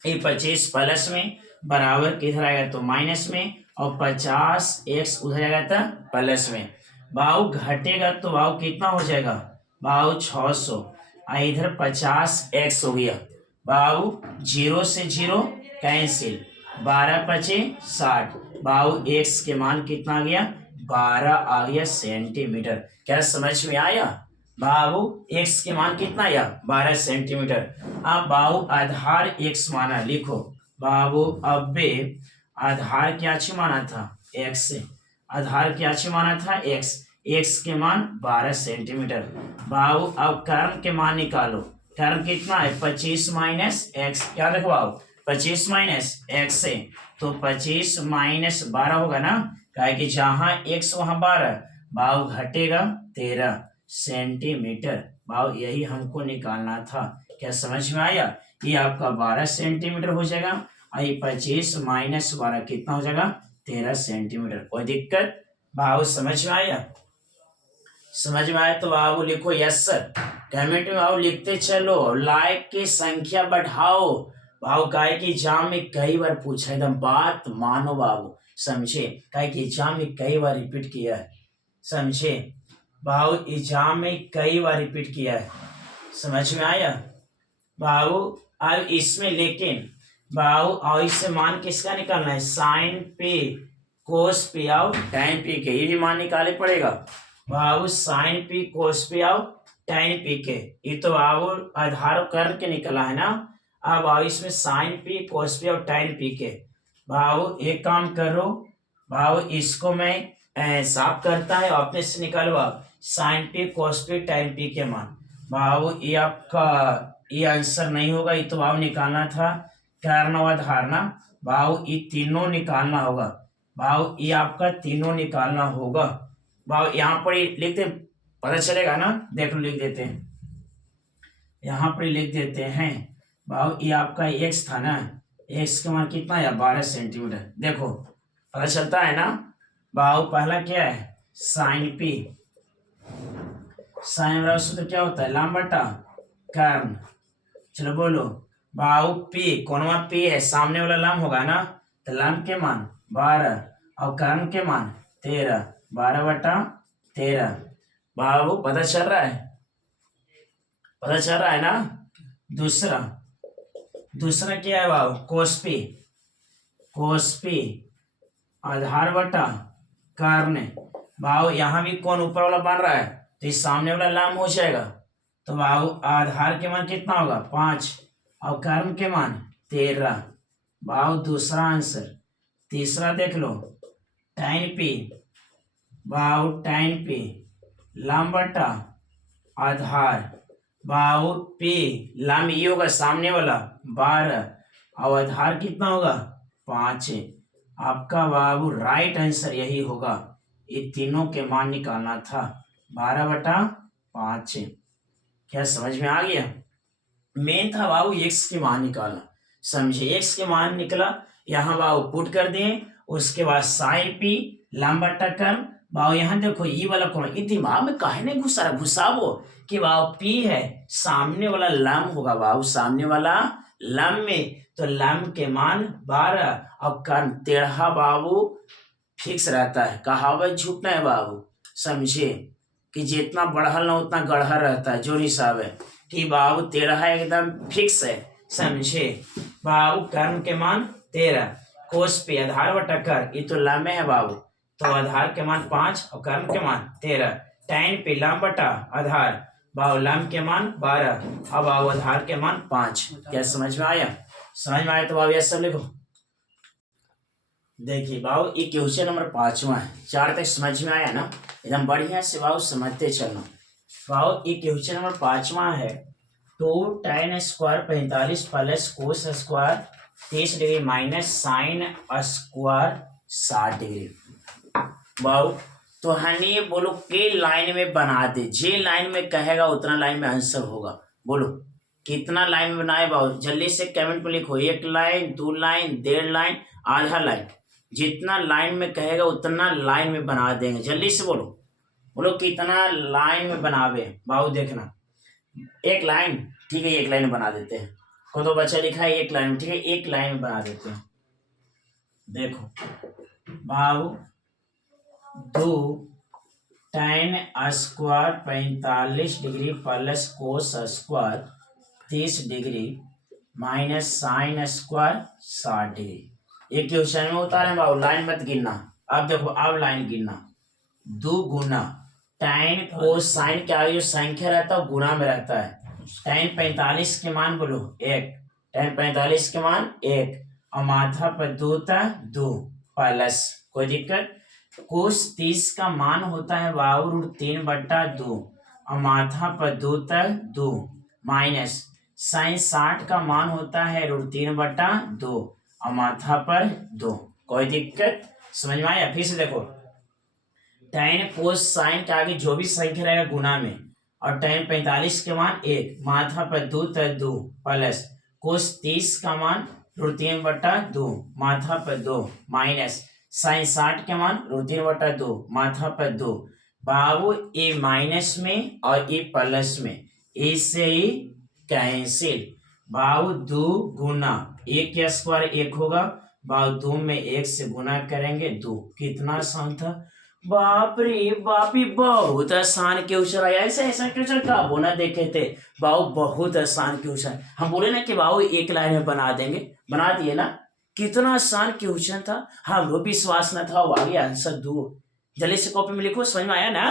ये 25 प्लस में बराबर किधर आएगा तो माइनस में, और 50x उधर आएगा तो प्लस में। बाबू घटेगा तो बाबू कितना हो जाएगा बाबू 600, इधर 50x हो गया। बाबू 0 से 0 कैंसिल, 12 पचे 60। बाबू x के मान कितना आ गया 12 आ गया सेंटीमीटर। क्या समझ में आया बाबू? x के मान कितना आया 12 सेंटीमीटर। अब बाबू आधार x माना लिखो बाबू। अब आधार क्या माना था x से, आधार क्या माना था x के मान 12 सेंटीमीटर। बाबू अब कर्म के मान निकालो, कर्म कितना है 25 माइनस एक्स, क्या देखो बाबू 25 माइनस एक्स से, तो 25 माइनस 12 होगा ना, क्या कि जहां x वहां 12, बाबू घटेगा 13 सेंटीमीटर। बाबू यही हमको निकालना था। क्या समझ में आया? ये आपका 12 सेंटीमीटर हो जाएगा, और ये 25 माइनस 12 कितना हो जाएगा 13 सेंटीमीटर। कोई दिक्कत बाबू? समझ में आया? समझ में आया तो बाबू लिखो यस सर। कमेंट में बाबू लिखते चलो, लाइक की संख्या बढ़ाओ। बाबू काहे कि एग्जाम में कई बार पूछा, एकदम बात मानो बाबू, समझे? काहे कि एग्जाम में कई बार रिपीट किया है, समझे बाबू? एग्जाम में कई बार रिपीट किया है, समझ में आया बाबू? अब इसमें लेकिन बाबू और इससे मान किसका निकालना है, साइन पे कोस पे और टाइन पे के, ये भी मान निकाले पड़ेगा बाबू। साइन पी कोस पी और टाइन पी के, ये तो बाबू आधार करके निकला है ना। अब बाबू इसमें साइन पी कोस पी और टाइन पी के, बाबू एक काम करो बाबू, इसको मैं साफ करता है अपने से निकालो बाबू। साइन पी कोस पी टाइन पी के मान, बाबू ये आपका ये आंसर नहीं होगा, ये तो बाबू निकालना था कारण और धारणा। बाबू ये तीनों निकालना होगा बाबू, ये आपका तीनों निकालना होगा बाबू। यहाँ पर लिख दे, पता चलेगा ना, देख लो लिख देते हैं, यहाँ पर लिख देते हैं बाबू। ये आपका x था ना, x का मान कितना है 12 सेंटीमीटर। देखो पता चलता है ना बाबू। पहला क्या है साइन पी, साइन बराबर सूत्र क्या होता है लंब बटा कर्ण। चलो बोलो बाबू, पी कौन पी है, सामने वाला लंब होगा ना, तो लंब के मान 12 और कर्ण के मान 13, 12 बटा 13। बाबू पता चल रहा है, पता चल रहा है ना। दूसरा क्या है बाबू, कोस पी आधार बटा कर्ण। बाबू यहाँ भी कौन ऊपर वाला बन रहा है, तो इस सामने वाला लंब हो जाएगा, तो बाबू आधार के मान कितना होगा 5 और कर्ण के मान 13। बाबू दूसरा आंसर। तीसरा देख लो टाइन पी, बाबू टाइन पी लंब बटा आधार, बाबू पी लंब ये होगा सामने वाला 12 और आधार कितना होगा 5। आपका बाबू राइट आंसर यही होगा, ये तीनों के मान निकालना था 12 बटा 5। क्या समझ में आ गया? मेन था बाबू x के मान निकालना, समझे? x के मान निकला, यहाँ बाबू पुट कर दिए, उसके बाद साइन पी लंब बटा कर्ण। बाबू यहाँ देखो ये वाला कौन, ये दिमाग में काहे नहीं घुसा रहा, घुसावो कि बाबू पी है सामने वाला लंब होगा बाबू, सामने वाला लंब में, तो लंब के मान 12 और कर्ण 13 बाबू फिक्स रहता है, कहावत झूठ नहीं है बाबू, समझे? कि जितना बढ़ल ना उतना गढ़ा रहता है, जो हिसाब है कि बाबू 13 एकदम फिक्स है, समझे। बाबू कर्ण के मान 13, कोस पे आधार बटा कर, ये तो लंब है बाबू, तो आधार के मान 5 और कर्ण के मान 13, tan पे लंब बटा आधार, बाबू लंब के मान 12, अब बाबू आधार के मान 5। क्या समझ में आया? समझ में आया तो बाबू ये सब लिखो। देखिए बाबू ये क्वेश्चन नंबर 5वां है, 4 तक समझ में आया ना, एकदम बढ़िया से बाबू समझते चलना। बाबू ये क्वेश्चन नंबर 5वां है, तो tan स्क्वायर 45 प्लस cos square 30 degree minus sine square 60 degree. बाबू तो हनी बोलो के लाइन में बना दे, जे लाइन में कहेगा उतना लाइन में आंसर होगा। बोलो कितना लाइन में बनाए बाबू, जल्दी से कमेंट में लिखो, 1 लाइन, 2 लाइन, 1.5 लाइन, आधा लाइन, जितना लाइन में कहेगा उतना लाइन में बना देंगे। जल्दी से बोलो, बोलो कितना लाइन में बनावे बाबू। देखना 1 लाइन, ठीक है 1 लाइन में बना देते हैं, को तो बच्चा लिखा है 1 लाइन, ठीक है 1 लाइन में बना देते हैं। देखो बाबू 2 tan square 45 degree plus cos square 30 degree minus sine square 60 degree. एक क्वेश्चन में उतारे बाबू, लाइन मत गिनना। अब देखो अब लाइन गिनना, 2 गुना tan कोस साइन के आगे जो संख्या रहता है गुना में रहता है। tan 45 के मान बोलो 1, tan 45 के मान 1 और माथा पर 2 था 2 प्लस, कोई दिक्कत। कोस 30 का मान होता है बाबू √3/2 और माथा पर 2 तक 2 माइनस साइन 60 का मान होता है √3/2 और माथा पर 2, कोई दिक्कत। समझ में आया? फिर से देखो, tan कोस साइन के आगे जो भी संख्या रहेगा गुना में, और tan 45 के मान 1, माथा पर 2 तक 2 प्लस कोस 30 का मान √3/2 माथा पर 2 माइनस साइन 60 के मान √3/2 माथा पर 2। बाबू ए माइनस में और ए प्लस में, इससे ही कैंसिल। बाबू 2 गुना 1 का स्क्वायर 1 होगा, बाबू 2 में 1 से गुना करेंगे 2, कितना आसान था। बाप रे बाप, बहुत आसान क्वेश्चन आया। ऐसा क्वेश्चन कब होना देखे थे बाबू, बहुत आसान क्वेश्चन। हम बोले ना कि बाबू 1 लाइन में बना देंगे, बना दिए ना, कितना आसान क्वेश्चन था, हमको विश्वास न था, आ गया आंसर 2। जल्दी से कॉपी में लिखो, समझ में आया ना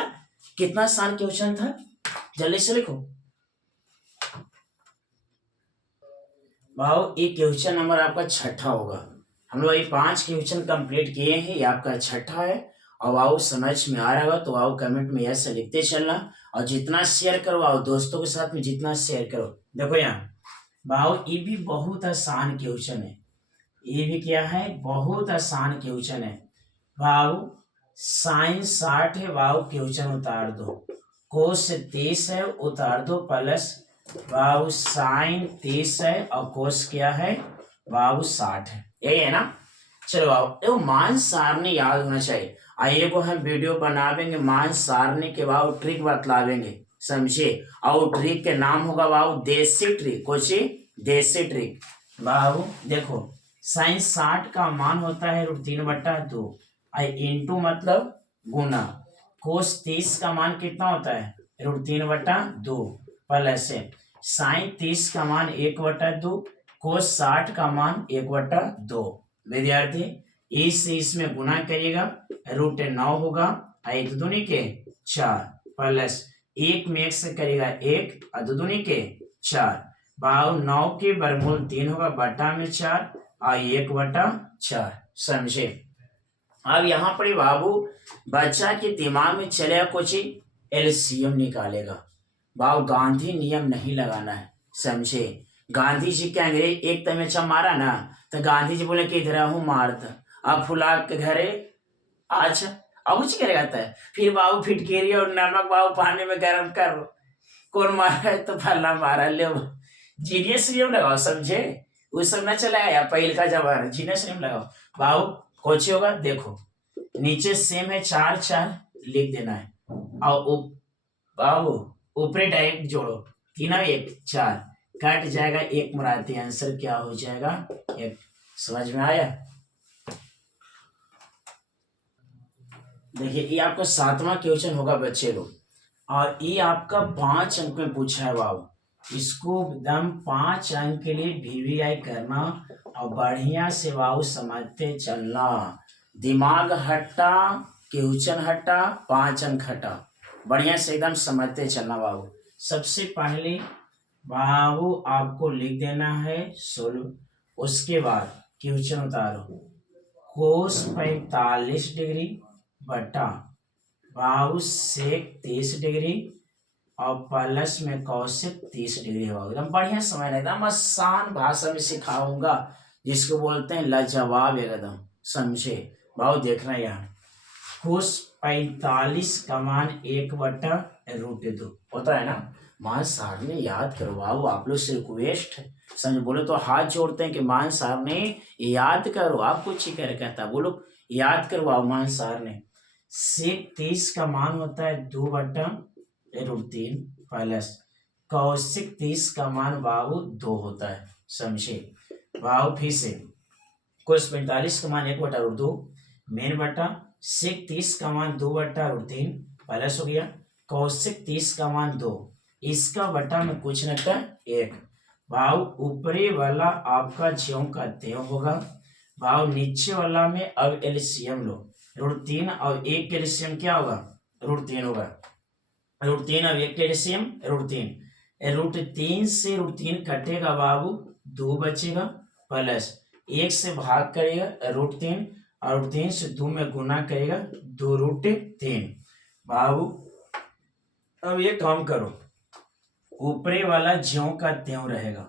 कितना आसान क्वेश्चन था, जल्दी से लिखो। बाबू ये क्वेश्चन नंबर आपका 6ठा होगा। हम लोग ये 5 क्वेश्चन कंप्लीट किए हैं, ये आपका 6ठा है। और बाबू समझ में आ रहा होगा तो बाबू कमेंट में ऐसे लिखते चलना, और जितना शेयर करो बाबू दोस्तों के साथ में, जितना शेयर करो। देखो यहाँ बाबू ये भी बहुत आसान क्वेश्चन है, ये भी क्या है बहुत आसान क्वेश्चन है बाबू। साइन 60 है बाबू, क्वेश्चन उतार दो। कोस 30 है उतार दो, प्लस बाबू साइन 30 है और कोस क्या है बाबू 60 है, यही है ना। चलो बाबू ये मान सारणी याद होना चाहिए। आइए को हम वीडियो बनावेंगे मान सारणी के बाबू ट्रिक बतलावेंगे, समझे। और ट्रिक के नाम होगा बाबू देसी ट्रिक, कुछ देसी ट्रिक। बाबू देखो साइन 60 का मान होता है √3/2, इंटू मतलब गुना। कोस 30 का मान कितना होता है √3/2 प्लस साइन 30 का मान 1/2, कोस 60 का मान 1/2। विद्यार्थी इसमें गुना करिएगा, √9 होगा, 1 दूनी के 4 प्लस 1 में 1 से करेगा 1 और 2 दूनी के 4। बाबू 9 के वर्गमूल 3 होगा, बटा में 4 और 1/4, समझे। अब यहाँ पर बाबू बच्चा के दिमाग में चलेगा कुछ एलसीएम निकालेगा। बाबू गांधी नियम नहीं लगाना है, समझे। गांधी जी के अंग्रेज एक तमेचा मारा ना, तो गांधी जी बोले कि इधर हूँ मारता, अब फुला के घरे अच्छा अब कुछ करेगा है। फिर बाबू फिटकेरी और नमक बाबू पानी में गर्म कर, कौन मारा है तो फल्ला मारा, ले जीनियस नियम लगाओ, समझे। वो सब न चलाया या पहले का जमाना, जीनियस नियम लगाओ। बाबू कुछ होगा, देखो नीचे सेम है 4 4 लिख देना है, और बाबू ऊपरी डायरेक्ट जोड़ो, 3 और 1 4 कट जाएगा, 1 मराठी आंसर क्या हो जाएगा 1। समझ में आया। देखिए ये आपका 7वां क्वेश्चन होगा बच्चे लोग, और ये आपका 5 अंक में पूछा है बाबू, इसको एकदम 5 अंक के लिए VVI करना और बढ़िया से बाबू समझते चलना। दिमाग हटा, क्वेश्चन हटा, 5 अंक हटा, बढ़िया से एकदम समझते चलना बाबू। सबसे पहले बाबू आपको लिख देना है सोल्व, उसके बाद क्वेश्चन उतारो। कोस 45 डिग्री बटा बाबू सेक 30 डिग्री और प्लस में कौशिक 30 डिग्री होगा। एकदम बढ़िया समझना, एकदम आसान भाषा में सिखाऊंगा जिसको बोलते हैं लाजवाब, एकदम समझे बाबू। देखना यहाँ कोस 45 का मान 1/√2 होता है ना। मान सारणी याद करो बाबू, आप लोग से रिक्वेस्ट है, समझ बोलो तो हाथ जोड़ते हैं कि मान सारणी याद करो। आप कुछ ही कर कहता बोलो याद करो बाबू मान सारणी। सेक 30 का मान होता है 2/√3 प्लस कौशिक 30 का मान बाबू 2 होता है, समझे बाबू। फिर से कोस 45 का मान 1/√2 मेन बटा सेक 30 का मान 2/√3 प्लस हो गया कौशिक 30 का मान 2, इसका बटा में कुछ न कर 1 भाव। ऊपरी वाला आपका ज्यों का त्यों होगा भाव, नीचे वाला में अब एलसीएम लो, √3 और 1 के एलसीएम क्या होगा √3 होगा। √3 और 1 के एलसीएम √3, √3 से √3 कटेगा बाबू 2 बचेगा प्लस 1 से भाग करेगा √3 और √3 से 2 में गुना करेगा 2√3 बाबू। अब ये काम करो, ऊपरी वाला ज्यों का त्यों रहेगा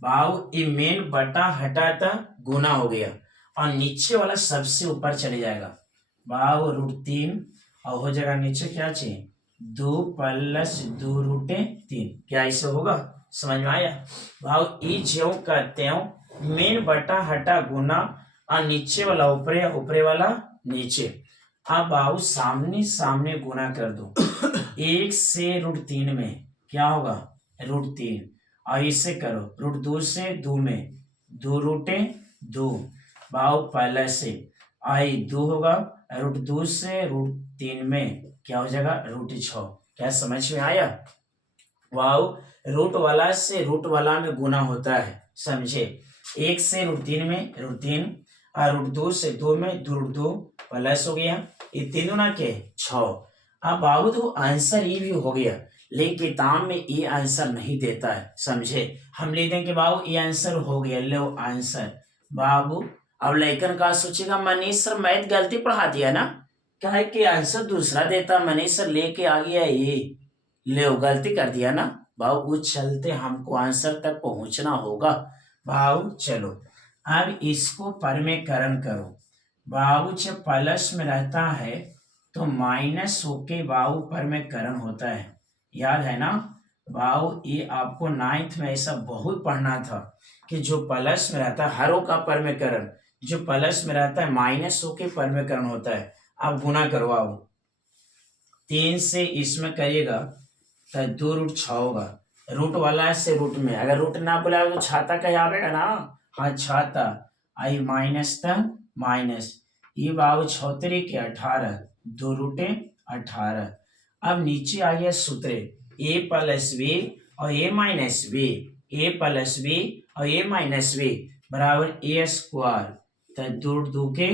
बाबू, ये मेन बटा हटाता गुना हो गया और नीचे वाला सबसे ऊपर चले जाएगा बाबू √3 और हो जाएगा नीचे क्या चाहिए 2 प्लस 2√3। क्या ऐसे होगा, समझ में आया बाबू। ई ज्यों का त्यों मेन बटा हटा गुना और नीचे वाला ऊपरे, ऊपरे वाला नीचे। अब बाबू सामने सामने गुना कर दो 1 से √3 में क्या होगा √3 और इससे करो √2 से 2 में 2√2 बाबू पहले से आई 2 होगा √2 से √3 में क्या हो जाएगा √6। क्या समझ में आया वाओ। रूट वाला से रूट वाला में गुना होता है, समझे। 1 से √3 में √3 और √2 से 2 में 2√2 प्लस हो गया, ये तीनों ना के 6। अब बाबू तो आंसर ये भी हो गया, लेकिन किताब में ये आंसर नहीं देता है, समझे। हम लिख देंगे बाबू ये आंसर हो गया, लो आंसर बाबू। अब लेकर का सोचेगा मनीष सर मैथ गलती पढ़ा दिया ना, क्या है कि आंसर दूसरा देता, मनीष सर लेके आ गया ये, ले गलती कर दिया ना बाबू। उस चलते हमको आंसर तक पहुंचना होगा बाबू। चलो अब इसको परमेकरण करो बाबू। जब प्लस में रहता है तो माइनस होके बाबू परमेकरण होता है, याद है ना बाबू। ये आपको 9th में ऐसा बहुत पढ़ना था कि जो प्लस में रहता है हरों का परमेकरण, जो प्लस में रहता है माइनस होके परमेकरण होता है। अब गुना करवाओ 3 से इसमें करिएगा तो 2√6 होगा। रूट वाला से रूट में, अगर रूट ना बुलाए तो छाता कहीं आवेगा ना, हाँ छाता आई माइनस तक माइनस ये बाबू 6 के 18 2√18। अब नीचे आ गया सूत्र a प्लस बी और a minus B, a plus B और a माइनस बी बराबर a स्क्वायर तो 2 के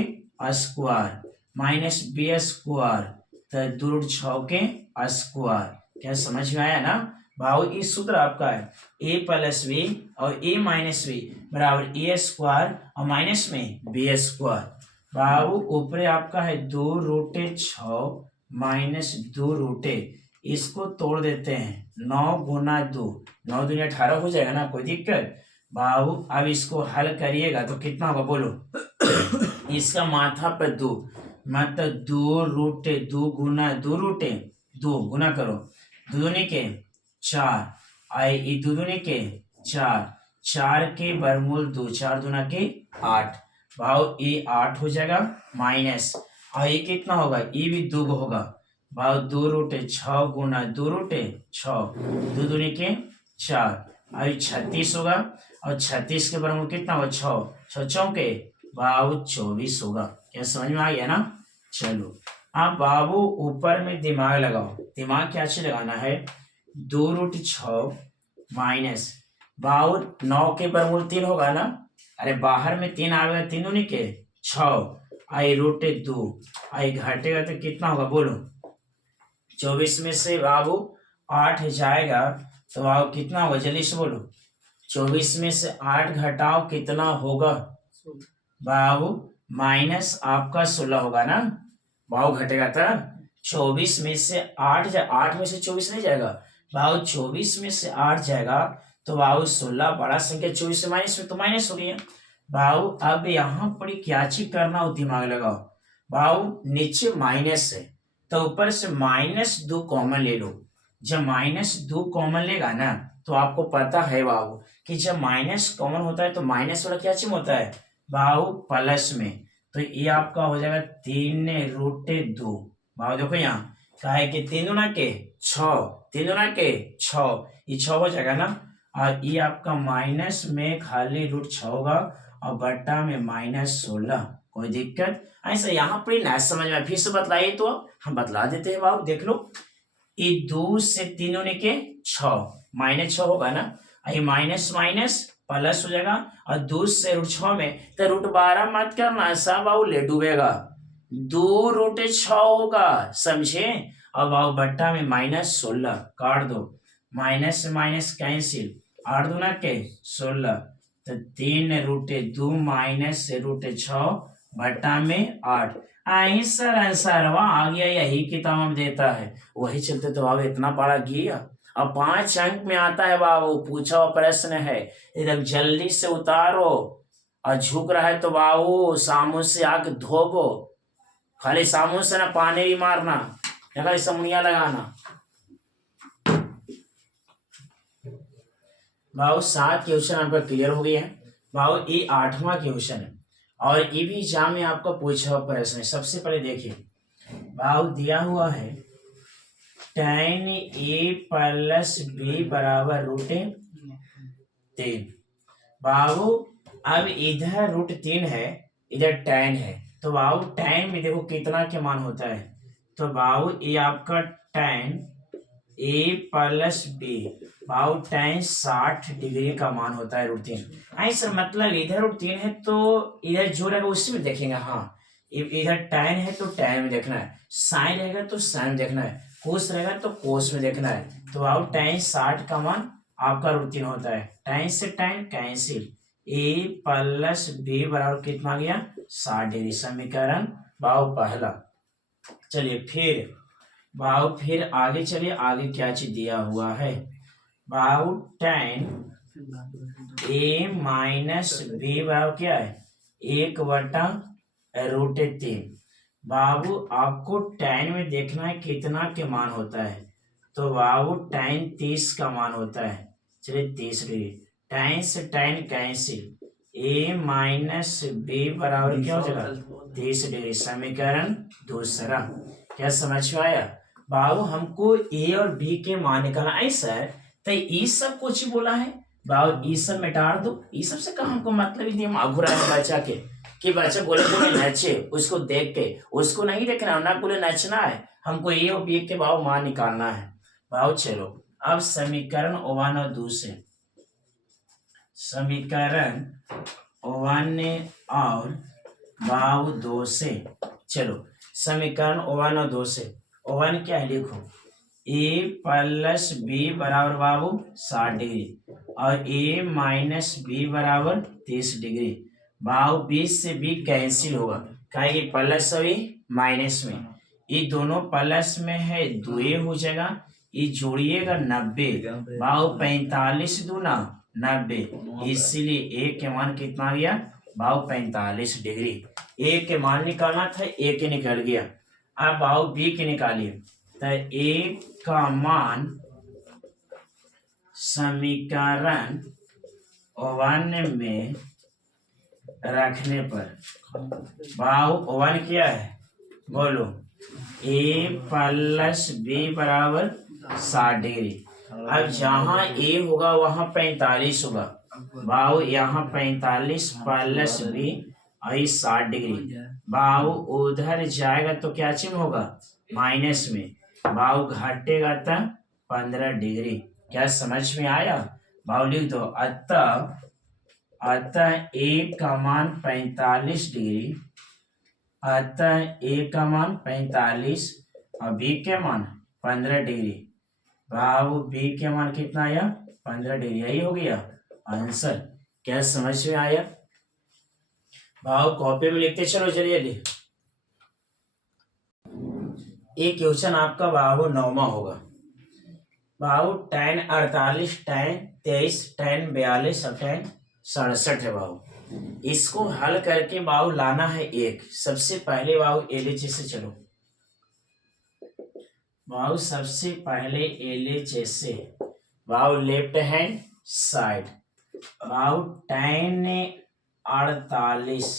स्क्वायर माइनस बी स्क्वायर तो 2√6 के स्क्वायर। क्या समझ में आया ना भाव। इस सूत्र आपका है a प्लस बी और a माइनस बी बराबर a स्क्वायर और माइनस में b स्क्वायर बाबू। ऊपर आपका है 2√6 माइनस 2√, इसको तोड़ देते हैं 9 गुना 2, 9 दूनी 18 हो जाएगा ना, कोई दिक्कत बाबू। अब इसको हल करिएगा तो कितना होगा बोलो इसका माथा पर 2 मतलब 2√2 गुना 2√2 गुना करो 2 दूनी के 4 आई 2 दूनी के 4, 4 के वर्गमूल 2, 4 दूना के 8 भाव। ये 8 हो जाएगा माइनस और ये कितना होगा ये भी 2 होगा भाव। 2√6 गुना 2√6 2 दूनी के 4 अभी 36 होगा और 36 के वर्गमूल कितना होगा 6, 6 चौके भाव 24 होगा। क्या समझ में आ गया ना। चलो अब बाबू ऊपर में दिमाग लगाओ, दिमाग क्या चीज लगाना है 2√6 माइनस बाऊ 9 के वर्गमूल 3 होगा ना, अरे बाहर में 3 आएगा, तीनों नहीं के 6 आई रूटे 2 आई घटेगा तो कितना होगा बोलो। 24 में से बाबू 8 जाएगा तो बाबू कितना होगा जल्दी से बोलो। 24 में से 8 घटाओ कितना होगा बाबू, माइनस आपका 16 होगा ना, बाबू घटेगा था। 24 में से 8 8 में से 24 नहीं जाएगा बाबू, 24 में से 8 जाएगा तो बाबू 16 बड़ा संख्या 24 से माइनस में तो माइनस हो गया बाबू। अब यहाँ पर क्या चीज करना हो दिमाग लगाओ बाबू, नीचे माइनस है तो ऊपर से -2 कॉमन ले लो। जब -2 कॉमन लेगा ना तो आपको पता है बाबू कि जब माइनस कॉमन होता है तो माइनस वाला क्या चिन्ह होता है बाबू प्लस में, तो ये आपका हो जाएगा 3√2 बाबू। देखो यहाँ क्या है कि 3 दूना के 6, 3 दूना के 6, ये 6 हो जाएगा ना, और ये आपका माइनस में खाली √6 होगा और बट्टा में -16। कोई दिक्कत ऐसा यहाँ पर ना समझ में, फिर से बतलाइए तो हम बतला देते हैं बाबू। देख लो ये 2 से 3 होने के 6 -6 होगा ना, ये माइनस माइनस प्लस हो जाएगा और 2 से √6 में तो √12 मत करना सब बाबू ले डूबेगा, 2√6 होगा समझे। और बाबू बट्टा में -16 काट दो, माइनस से माइनस कैंसिल, 8 दूना के 16 तो 3√2 माइनस √6 बट्टा में 8। आई सर आंसर आ गया, यही किताब में देता है, वही चलते तो बाबू इतना बड़ा गया। अब 5 अंक में आता है बाबू, पूछा हुआ प्रश्न है एकदम जल्दी से उतारो, और झुक रहा है तो बाबू सामू से आके धोबो, खाली सामू से ना पानी भी मारना, खाली समुनिया लगाना बाबू। 7 क्वेश्चन आपका क्लियर हो गया है बाबू, ये 8वां क्वेश्चन है और ये भी एग्जाम में आपका पूछा हुआ प्रश्न है। सबसे पहले देखिए बाबू दिया हुआ है tan a प्लस b बराबर √3 बाबू। अब इधर √3 है, इधर tan है, तो बाबू tan में देखो कितना के मान होता है, तो बाबू ये आपका tan a plus b Babu tan 60 degree का मान होता है √3। ऐसा मतलब इधर √3 है तो इधर जो रहेगा उसी में देखेंगे। हाँ इधर tan है तो tan में देखना है, साइन रहेगा तो साइन देखना है, कोस रहेगा तो कोस में देखना है, तो बाबू tan 60 का मान आपका √3 होता है। tan से tan cancel, a plus b बराबर कितना आ गया 60 डिग्री, समीकरण बाबू पहला। चलिए फिर बाबू फिर आगे चलिए, आगे क्या चीज दिया हुआ है बाबू, tan a माइनस b बराबर क्या है 1/√3 बाबू। आपको tan में देखना है कितना के मान होता है, तो बाबू tan 30 का मान होता है। चलिए 30 डिग्री, tan से tan cancel, a minus b बराबर क्या हो जाएगा 30 डिग्री, समीकरण दूसरा। क्या समझ में आया बाबू, हमको a और b के मान निकालना है सर, तो ये सब कुछ बोला है बाबू, ये सब मिटा दो, ये सब से कहा हमको मतलब ही दिमाग घुरा है बच्चा के, कि बच्चा बोले बोले नचे, उसको देख के उसको नहीं देखना ना, बोले नचना है, हमको ए और बी के बाबू मान निकालना है बाबू। चलो अब समीकरण 1 और 2 से, समीकरण 1 और बाबू 2 से, चलो समीकरण 1 और 2 से। 1 क्या है लिखो, a प्लस b बराबर बाबू 60 डिग्री और a माइनस b बराबर 30 डिग्री बाबू। 20 से b कैंसिल होगा, कहेगी प्लस अभी माइनस में, ये दोनों प्लस में है 2 हो जाएगा, ये जोड़िएगा 90 बाबू, 45 दूना 90, इसलिए a के मान कितना गया बाबू 45 डिग्री। a के मान निकालना था, a के निकल गया। अब बाबू b के निकालिए, तो a का मान समीकरण 1 में रखने पर बाबू 1 क्या है बोलो, a प्लस b बराबर 60 डिग्री। अब जहाँ a होगा वहां 45 होगा बाबू, यहाँ 45 प्लस b और 60 डिग्री बाबू, उधर जाएगा तो क्या चिन्ह होगा माइनस में बाबू, घटेगा तो 15 डिग्री। क्या समझ में आया भाव लिख दो। अतः अतः ए का मान 45 डिग्री, अतः ए का मान 45 और बी के मान 15 डिग्री। भाव बी के मान कितना आया? 15 डिग्री। यही हो गया आंसर। क्या समझ में आया? भाव कॉपी में लिखते चलो। चलिए एक क्वेश्चन आपका भाव 9वां होगा। भाव tan 48, tan 23, tan 42 और tan 67 है भाव। इसको हल करके भाव लाना है एक। सबसे पहले भाव एलएचएस से चलो। भाव सबसे पहले एलएचएस से भाव लेफ्ट हैंड साइड। भाव tan 48,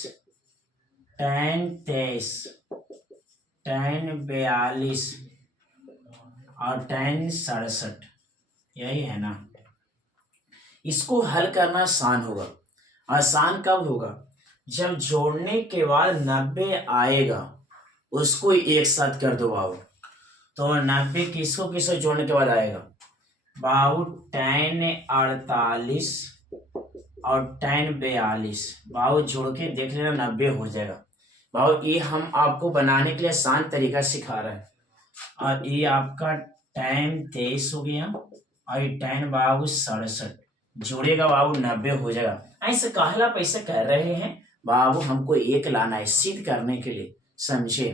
tan 23, tan 42 और tan 67, यही है ना। इसको हल करना आसान होगा। आसान कब होगा? जब जोड़ने के बाद 90 आएगा उसको एक साथ कर दो भाव। तो 90 किसको किसको जोड़ने के बाद आएगा? भाव tan 48 और tan 42 भाव जोड़ के देख लेना 90 हो जाएगा। भाव ये हम आपको बनाने के लिए आसान तरीका सिखा रहे हैं। और ये आपका tan 23 हो गया और ये tan भाव 67 जोड़ेगा भाव 90 हो जाएगा। ऐसे कहला पैसे कर रहे हैं बाबू, हमको एक लाना है सिद्ध करने के लिए, समझे।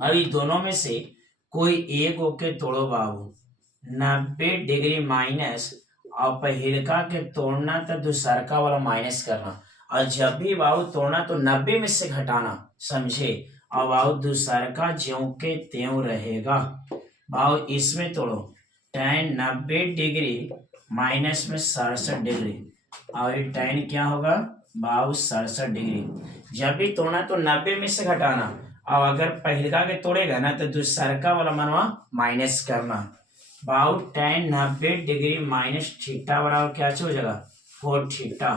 अभी दोनों में से कोई एक ओके तोड़ो बाबू। 90 डिग्री माइनस और पहिलका के तोड़ना तो दूसरका वाला माइनस करना, और जब भी बाबू तोड़ना तो 90 में से घटाना, समझे। और बाबू दूसरका ज्यों के त्यों रहेगा। बाबू इसमें तोड़ो tan 90 डिग्री माइनस में 67 डिग्री और ये tan क्या होगा बाबू 67 डिग्री। जब भी तोड़ना तो 90 में से घटाना, और अगर पहिलका के तोड़ेगा ना तो दूसरका वाला मनवा माइनस करना। बाबू tan 90 डिग्री माइनस थीटा बराबर क्या हो जाएगा? Cot theta.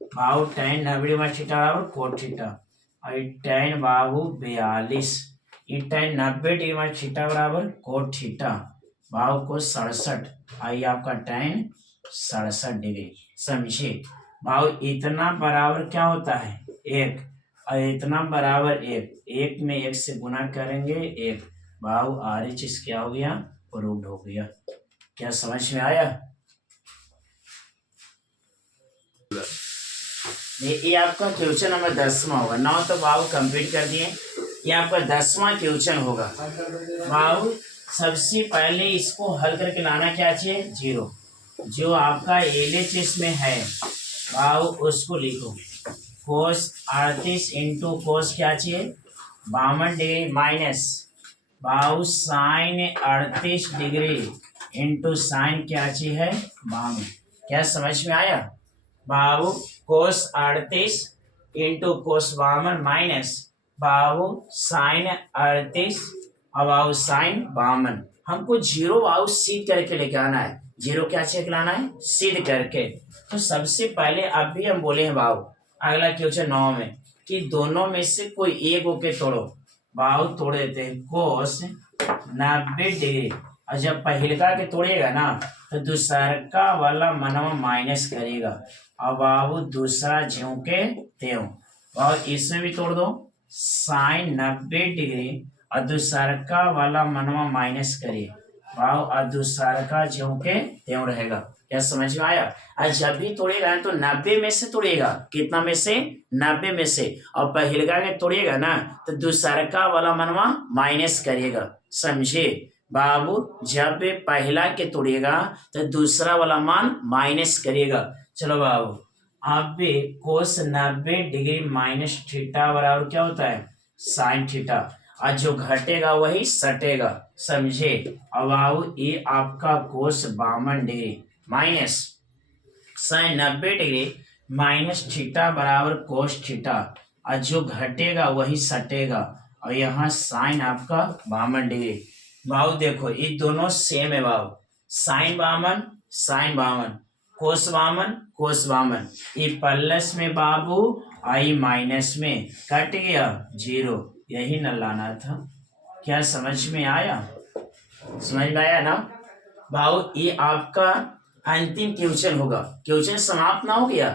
बाबू tan 90 माइनस थीटा बराबर कोट थीटा। और tan बाबू 42, ये tan 90 डिग्री माइनस थीटा बराबर कोट थीटा। बाबू को 67, आई आपका tan 67 डिग्री, समझिए। बाबू इतना बराबर क्या होता है? एक, और इतना बराबर एक, एक में एक से गुना करेंगे एक। बाबू RHS क्या हो गया? प्रूव्ड हो गया। क्या समझ में आया? ये आपका क्वेश्चन नंबर 10वां होगा। 9 तो बाबू कंप्लीट कर दिए, ये आपका 10वां क्वेश्चन होगा। बाबू सबसे पहले इसको हल करके लाना क्या चाहिए? 0। जो आपका LHS में है बाबू उसको लिखो। cos 38 इंटू कोस क्या चाहिए? 52 डिग्री माइनस बाबू साइन 38 डिग्री इंटू साइन क्या चाहिए है? 52। क्या समझ में आया? बाबू कोस 38 इंटू कोस 52 माइनस बाबू साइन 38 और बाबू साइन 52। हमको 0 बाबू सीध करके लेके आना है। 0 क्या चेक लाना है? सीध करके। तो सबसे पहले अभी हम बोले हैं बाबू अगला क्वेश्चन 9 में कि दोनों में से कोई एक होके तोड़ो। बाबू तोड़ देते हैं। कोस 90 डिग्री, और जब पहिलका के तोड़ेगा ना तो दूसरका वाला मनवा माइनस करेगा, और बाबू दूसरा ज्यों के त्यों। बाबू इसमें भी तोड़ दो। साइन 90 डिग्री और दूसरका वाला मनवा माइनस करिए बाबू, और दूसरका ज्यों के त्यों रहेगा। क्या समझ में आया? और जब भी तोड़ेगा तो 90 में से तोड़ेगा। कितना में से? 90 में से। और पहिलका के तोड़ेगा ना तो दूसरका वाला मनवा माइनस करिएगा, समझे बाबू। जब पहला के तोड़ेगा तो दूसरा वाला मान माइनस करिएगा। चलो बाबू अब भी कोस 90 डिग्री माइनस थीटा बराबर क्या होता है? Sine theta. और जो घटेगा वही सटेगा, समझे। अब बाबू ये आपका cos 52 degree minus sine 90 degree minus theta बराबर कोस थीटा, और जो घटेगा वही सटेगा। और यहाँ साइन आपका 52 डिग्री। बाबू देखो ये दोनों सेम है बाबू। साइन 52 साइन 52, कोस 52 कोस 52। ये प्लस में बाबू आई माइनस में कट गया 0। यही न लाना था। क्या समझ में आया? समझ में आया ना बाबू। ये आपका अंतिम क्वेश्चन होगा, क्वेश्चन समाप्त ना हो गया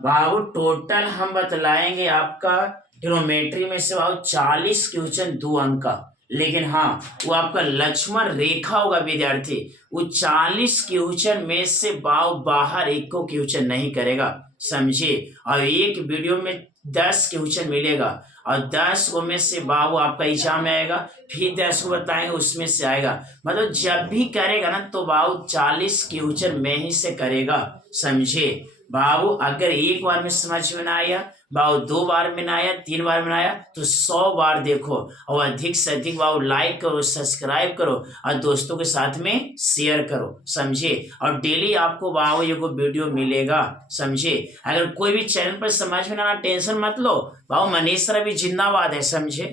बाबू। टोटल हम बतलाएंगे आपका ट्रिग्नोमेट्री में से बाबू 40 क्वेश्चन 2 अंक का, लेकिन हाँ वो आपका लक्ष्मण रेखा होगा विद्यार्थी, वो 40 क्वेश्चन में से बाहर एक को क्वेश्चन नहीं करेगा, समझे। और एक वीडियो में 10 क्वेश्चन मिलेगा और 10 को में से बाबू आपका एग्जाम में आएगा, फिर 10 को बताएंगे उसमें से आएगा, मतलब जब भी करेगा ना तो बाबू 40 क्वेश्चन में ही से करेगा, समझे बाबू। अगर एक बार में समझ में ना आया बाबू, 2 बार में ना आया, 3 बार में ना आया तो 100 बार देखो और अधिक से अधिक बाबू लाइक करो, सब्सक्राइब करो और दोस्तों के साथ में शेयर करो, समझे। और डेली आपको बाबू ये को वीडियो मिलेगा, समझे। अगर कोई भी चैनल पर समझ में ना आना टेंशन मत लो बाबू, मनीष सर भी जिंदाबाद है, समझे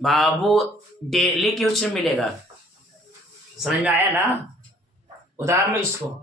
बाबू। डेली क्वेश्चन मिलेगा, समझ में आया ना, उतार लो इसको।